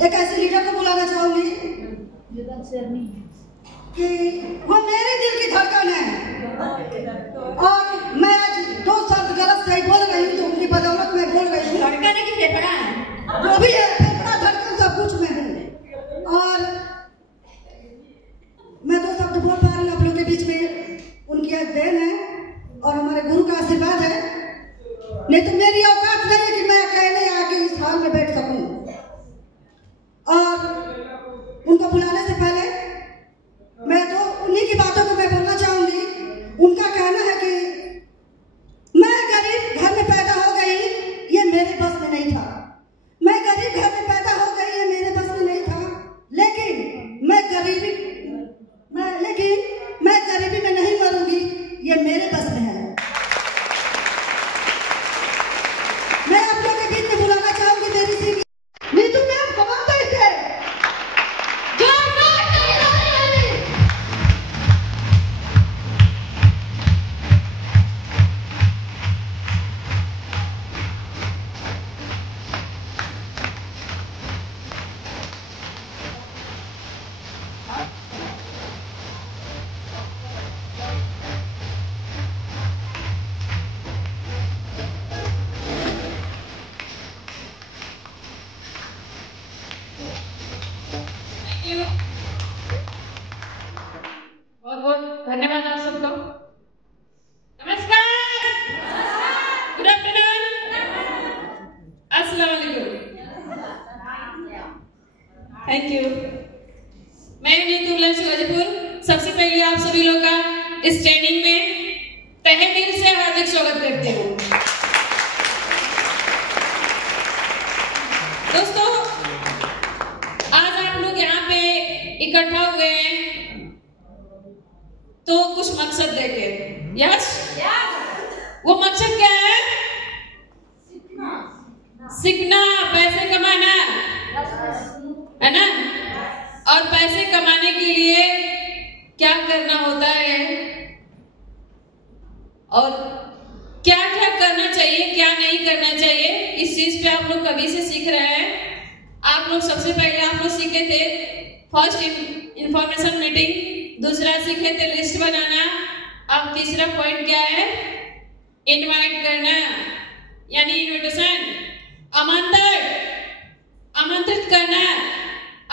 एक ऐसे लीडर को बुलाना चाहूंगी कि वो मेरे दिल की धड़कन है, और मैं आज 2 शब्द गलत सही बोल रही हूँ तो उनकी बदौलत मैं बोल रही हूँ। धड़कन है कि फेफड़ा है? जो भी है, फेफड़ा धड़कन सब कुछ में हूँ, और मैं 2 शब्द बोल पा रही हूँ आप लोग के बीच में। उनकी देन है और हमारे गुरु का आशीर्वाद है, नहीं तो मेरी औकात नहीं है कि मैं अकेले आके इस हाल में बैठ सकूं। और उनको बुलाने से पहले मैं तो उन्हीं की बातों को मैं बोलना चाहूंगी। उनका कहना है कि मैं गरीब घर में पैदा हो गई, ये मेरे बस में नहीं था। मैं गरीब घर में पैदा हो गई, ये मेरे बस में नहीं था, लेकिन मैं गरीबी में नहीं मरूंगी, ये मेरे बस में है। मैं आप लोग के बीच में बुलाना चाहूंगी मेरी सी नीतू मैम। कमाल तो इसे बहुत धन्यवाद आप सबको। नमस्कार, गुड आफ्टरनून, अस्सलाम वालेकुम, थैंक यू। मैं नीतू गाजीपुर सबसे पहले आप सभी लोग का इस ट्रेनिंग में तहे दिल से हार्दिक स्वागत करती हूँ। दोस्तों, आज आप लोग यहाँ पे इकट्ठा हुए हैं तो कुछ मकसद लेके। यस, वो मकसद क्या है? सीखना, पैसे कमाना, है ना? और पैसे कमाने के लिए क्या करना होता है और क्या क्या करना चाहिए, क्या नहीं करना चाहिए, इस चीज पे आप लोग कभी से सीख रहे हैं। आप लोग सबसे पहले आप लोग सीखे थे फर्स्ट इंफॉर्मेशन मीटिंग, दूसरा सीखे थे लिस्ट बनाना, अब तीसरा पॉइंट क्या है? इनवाइट करना, यानी इनविटेशन, आमंत्रित करना।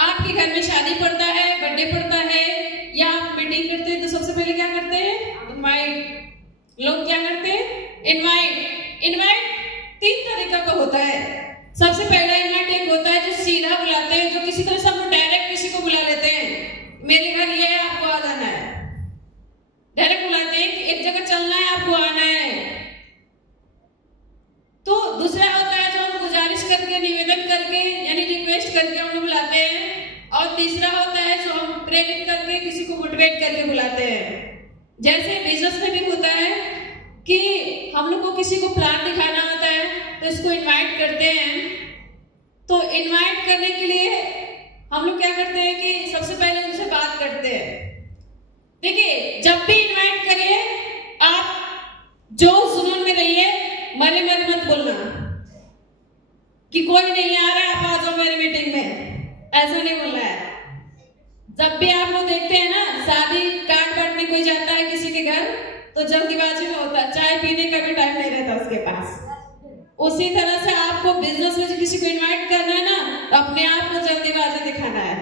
आपके घर में शादी पड़ता है, बर्थडे पड़ता है, या आप मीटिंग करते हैं तो सबसे पहले क्या करते हैं? इनवाइट। लोग क्या करते हैं? इनवाइट 3 तरीका का होता है। सबसे पहला इनवाइट एक होता है जो सीधा बुलाते हैं, जो किसी तरह से हम डायरेक्ट किसी को बुला लेते हैं, मेरे घर ये है, आपको आ जाना है। डायरेक्ट बुलाते हैं कि एक जगह चलना है, आपको आना है। तो दूसरा होता है जो हम गुजारिश करके, निवेदन करके, यानी रिक्वेस्ट करके हम लोग बुलाते हैं। और तीसरा होता है जो हम प्रेरित करके, किसी को मोटिवेट करके बुलाते हैं। जैसे बिजनेस में भी होता है कि हम लोग को किसी को प्लान दिखाना होता है तो इसको इनवाइट करते हैं। तो इनवाइट करने के लिए हम लोग क्या करते हैं कि सबसे पहले उनसे बात करते हैं। देखिए, जब भी इनवाइट करिए आप जो जुनून में रहिए, मरे मत बोलना कि कोई नहीं आ रहा, आप आ जाओ मेरी मीटिंग में, ऐसा नहीं बोलना है। जब भी आप लोग देखते हैं ना, शादी कार्ड बांटने कोई जाता है किसी के घर तो जल्दीबाजी में होता है, चाय पीने का भी टाइम नहीं रहता उसके पास। उसी तरह से आपको बिजनेस में किसी को इनवाइट करना है ना, तो अपने आप को जल्दीबाजी दिखाना है।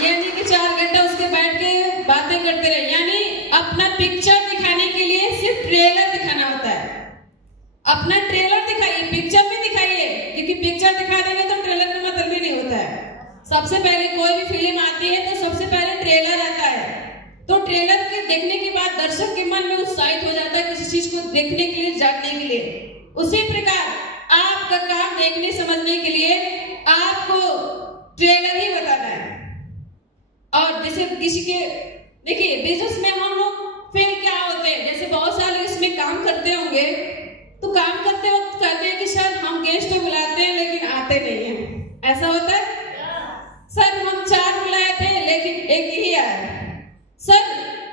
ये नहीं कि 4 घंटा उसके बैठ के बातें करते रहे, यानी अपना पिक्चर दिखाने के लिए सिर्फ ट्रेलर दिखाना होता है। अपना ट्रेलर दिखाइए, पिक्चर में दिखाइए, क्योंकि पिक्चर दिखा देंगे तो ट्रेलर का मतलब भी नहीं होता है। सबसे पहले कोई भी फिल्म आती है तो सबसे पहले ट्रेलर आता है, तो ट्रेलर के देखने के बाद दर्शक के मन में उत्साहित हो जाता है किसी चीज को देखने के लिए, जानने के लिए। उसी प्रकार आपका काम देखने समझने के लिए आपको ट्रेलर ही बताना है। और जैसे किसी के, देखिए बिजनेस में हम लोग फेल क्या होते हैं, जैसे बहुत सारे इसमें काम करते होंगे तो काम करते वक्त कहते हैं कि सर हम गेस्ट बुलाते हैं लेकिन आते नहीं हैं, ऐसा होता है। सर हम 4 बुलाए थे लेकिन एक ही आया, सर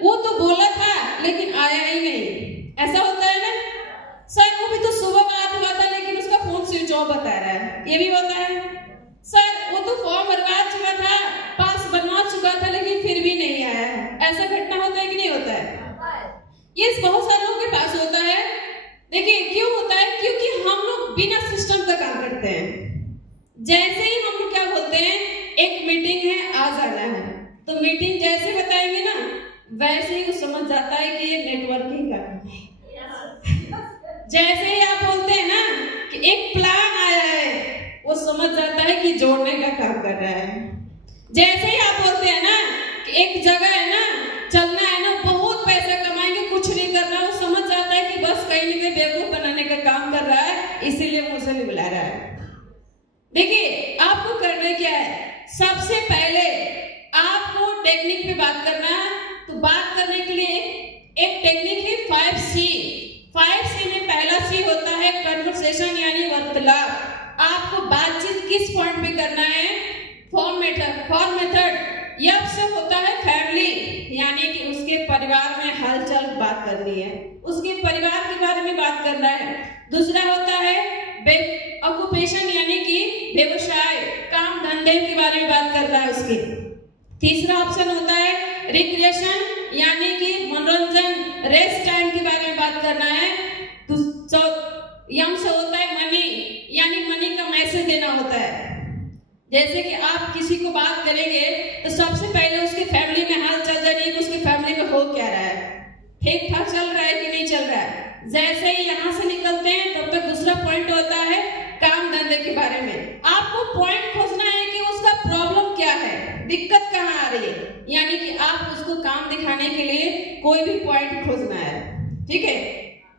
वो तो बोला था लेकिन आया ही नहीं, ऐसा होता है ना। सर वो भी तो सुबह बात हुआ था लेकिन उसका फोन स्विच जॉब बता रहा है, ये भी होता है। सर वो तो फॉर्म भरवा चुका था, पास बनवा चुका था, लेकिन फिर भी नहीं आया है। ऐसा घटना होता है कि नहीं होता है? ये बहुत सारे लोगों के पास होता है। देखिए क्यों होता है? क्योंकि हम लोग बिना सिस्टम का काम करते हैं। जैसे ही हम लोग क्या बोलते हैं, एक मीटिंग है, आ जाना है, तो मीटिंग जैसे बताएंगे ना, वैसे ही वो समझ जाता है कि ये नेटवर्किंग का काम है। जैसे ही आप बोलते हैं ना कि एक प्लान आया है, वो समझ जाता है कि जोड़ने का काम कर रहा है। जैसे ही आप बोलते हैं ना कि एक जगह है ना, चलना है ना, बहुत पैसा कमाएंगे, कुछ नहीं करना, वो समझ जाता है कि बस कहीं न कहीं बेवकूफ बनाने का काम कर रहा है, इसीलिए मुझे नहीं बुला रहा है। देखिए आपको करना क्या है, सबसे पहले आपको टेक्निक पे बात करना है। तो बात करने के लिए एक टेक्निक है 5C। 5C में पहला C होता है कन्वर्सेशन, यानी वार्तालाप। आपको बातचीत किस पॉइंट पे करना है? Form method. यह से होता है फैमिली, यानी कि उसके परिवार में हालचाल बात करनी है, उसके परिवार के बारे में बात करना है। दूसरा होता है ऑक्यूपेशन, यानी कि व्यवसाय, काम धंधे के बारे में बात करना है उसके। तीसरा ऑप्शन होता है रिक्रिएशन, यानी कि मनोरंजन, रेस्ट टाइम के बारे में बात करना है। यम से होता है मनी, यानी मनी का मैसेज देना होता है। जैसे कि आप किसी को बात करेंगे तो सबसे पहले उसके फैमिली में हाल चल जानिए कि उसकी फैमिली में हो क्या रहा है, ठीक ठाक चल रहा है कि नहीं चल रहा है। जैसे ही यहाँ से निकलते हैं तब तक दूसरा पॉइंट होता है काम धंधे के बारे में। आपको पॉइंट खोजना है कि उसका प्रॉब्लम क्या है, दिक्कत कहाँ आ रही है, यानी कि आप उसको काम दिखाने के लिए कोई भी पॉइंट खोजना है, ठीक है।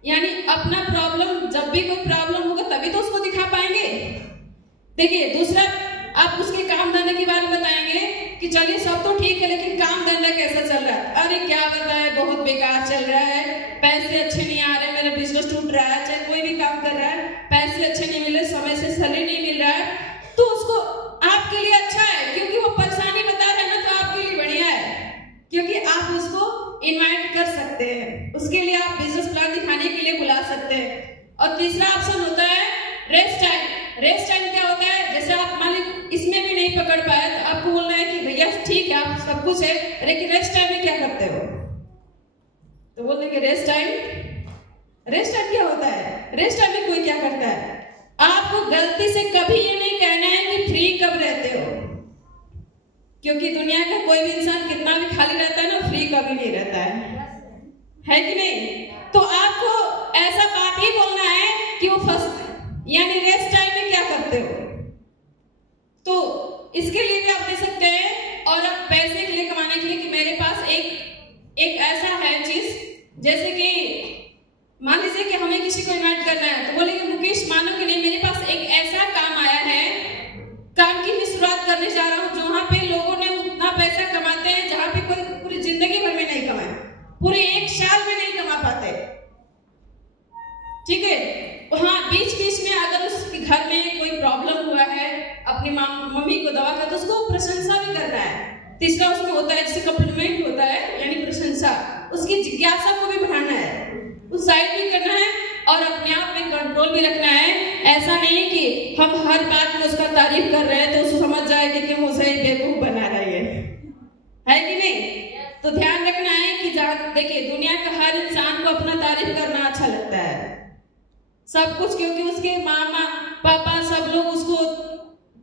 यानी अपना प्रॉब्लम, जब भी कोई प्रॉब्लम होगा तभी तो उसको दिखा पाएंगे। देखिए दूसरा, आप उसके काम धंधे के बारे में बताएंगे कि चलिए सब तो ठीक है, लेकिन काम धंधा कैसा चल रहा है? अरे क्या बताए, बहुत बेकार चल रहा है, पैसे अच्छे नहीं आ रहे, मेरा बिजनेस टूट रहा है। चाहे कोई भी काम कर रहा है, पैसे अच्छे नहीं मिल रहे, समय से सैलरी नहीं मिल रहा है, तो उसको आपके लिए अच्छा है, क्योंकि वो परेशानी बता रहे हैं ना, तो आपके लिए बढ़िया है, क्योंकि आप उसको इनवाइट कर सकते हैं, उसके लिए आप बिजनेस प्लान दिखाने के लिए बुला सकते हैं। और तीसरा ऑप्शन होता है रेस्ट टाइम। रेस्ट टाइम क्या होता है? जैसे आप मान लीजिए इसमें भी नहीं पकड़ पाए तो आपको बोलना है कि भैया ठीक है, आप सब कुछ है, लेकिन रेस्ट टाइम में क्या करते हो? तो बोल देंगे रेस्ट टाइम क्या होता है? रेस्ट टाइम में कोई क्या करता है? आपको गलती से कभी ये नहीं कहना है कि फ्री कब रहते हो, क्योंकि दुनिया का कोई भी इंसान कितना भी खाली रहता है ना, फ्री कभी नहीं रहता है कि नहीं? तो आपको ऐसा बात ही बोलना है कि वो फर्स्ट, यानी रेस्ट टाइम में क्या करते हो। तो इसके लिए भी आप दे सकते हैं। और अब पैसे के लिए, कमाने के लिए, कि मेरे पास एक ऐसा है चीज, जैसे कि मान लीजिए कि हमें किसी को इन्वाइट करना है, तो बोले कि मुकेश मानो कि नहीं, मेरे पास एक ऐसा काम आया है, काम की मैं शुरुआत करने जा रहा हूँ जहाँ पे लोगों ने उतना पैसा कमाते हैं जहाँ पे कोई पूरी जिंदगी भर में नहीं कमाए, पूरे एक साल में नहीं कमा पाते, ठीक है। हाँ, बीच बीच में अगर उसके घर में कोई प्रॉब्लम हुआ है, अपनी मम्मी को दवा का, तो उसको प्रशंसा भी करना है। तीसरा उसमें होता है जिसे कॉम्प्लीमेंट होता है, यानी प्रशंसा, उसकी जिज्ञासा को भी बढ़ाना है, उस साइड भी करना है और अपने आप में कंट्रोल भी रखना है। ऐसा नहीं कि हम हर बात में उसका तारीफ कर रहे हैं तो उसको समझ जाएगी कि मुझे बेवकूफ बना रही है कि नहीं। तो ध्यान रखना है कि देखिए दुनिया का हर इंसान को अपना तारीफ करना अच्छा लगता है, सब कुछ, क्योंकि उसके मामा पापा सब लोग उसको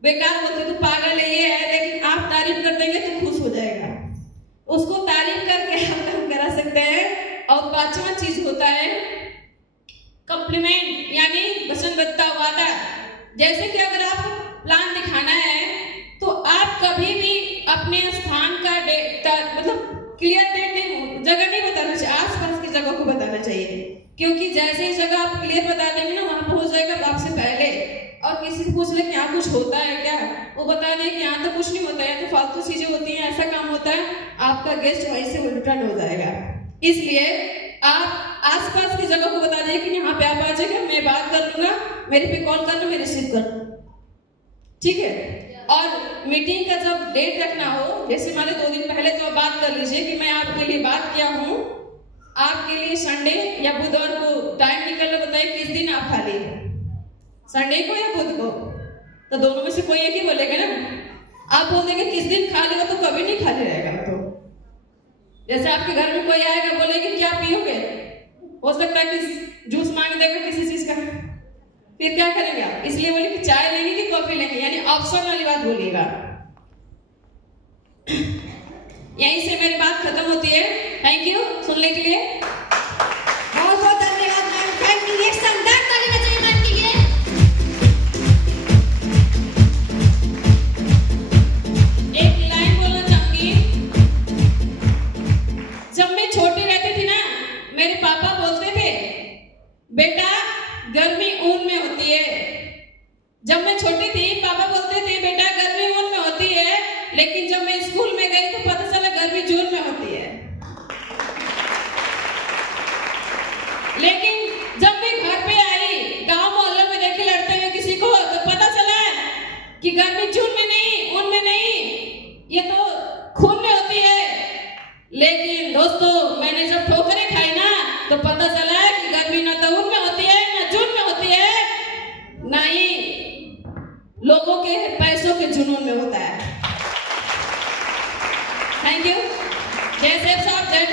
बेकार बोलते तो पागल है, ये है, लेकिन आप तारीफ कर देंगे तो खुश हो जाएगा। उसको तारीफ करके आप काम करा सकते हैं। और पांचवा चीज होता है कॉम्प्लीमेंट, यानी वचनबद्धता, वादा। जैसे कि अगर आपको प्लान दिखाना है तो आप कभी भी अपने स्थान का मतलब क्लियर डेट नहीं, जगह नहीं बताना चाहिए, आसपास की जगह को बताना चाहिए, क्योंकि जैसे ही जगह आप क्लियर बता देंगे ना, वहां पहुंच जाएगा आपसे पहले। और किसी से पूछ ले कि यहाँ कुछ होता है क्या, वो बता दें कि यहाँ तो कुछ नहीं होता है, तो फालतू चीजें होती हैं, ऐसा काम होता है, आपका गेस्ट वहीं से रिटर्न हो जाएगा। इसलिए आप आसपास की जगह को बता दें कि यहाँ पे आप आ जाएगा, मैं बात कर लूंगा, मेरे पे कॉल करना, मैं रिसीव कर, ठीक है। और मीटिंग का जब डेट रखना हो, जैसे मान लो 2 दिन पहले, तो आप बात कर लीजिए कि मैं आपके लिए बात किया हूँ, आपके लिए संडे या बुधवार को टाइम निकलना बताइए किस दिन आप खाली हैं, संडे को या बुध को, तो दोनों में से कोई एक ही बोलेगा ना। आप बोल देंगे किस दिन खाली हो तो कभी नहीं खाली रहेगा। तो जैसे आपके घर में कोई आएगा बोलेगा क्या पियोगे, हो सकता है कि जूस मांग देगा किसी चीज का, फिर क्या करेंगे आप? इसलिए बोले कि चाय लेंगे कि कॉफी लेंगे, यानी ऑप्शन वाली बात बोलिएगा। यहीं से मेरी बात खत्म होती है। थैंक यू सुनने के लिए। बहुत बहुत धन्यवाद मैम। Thank you. एक शानदार ताली बजाइए मैम के लिए। एक लाइन बोलना चाहूंगी। जब मैं छोटी रहती थी ना, मेरे पापा बोलते थे बेटा गर्मी ऊन में होती है। जब मैं छोटी थी पापा बोलते थे बेटा गर्मी ऊन में होती है, लेकिन जब मैं स्कूल में गई तो पता चला गर्मी जून में होती है। लेकिन जब मैं घर पे आई, गांव मोहल्ले में देखे लड़ते हुए किसी को, तो पता चला कि गर्मी जून में नहीं, ऊन में नहीं, ये तो खून में होती है। लेकिन दोस्तों मैंने जब ठोकरें खाई ना, तो पता चला कि गर्मी ना तो ऊन में होती है ना जून में होती है, ना ही लोगों के पैसों के जुनून में होता है। Thank you. जय सेठ साहब, जय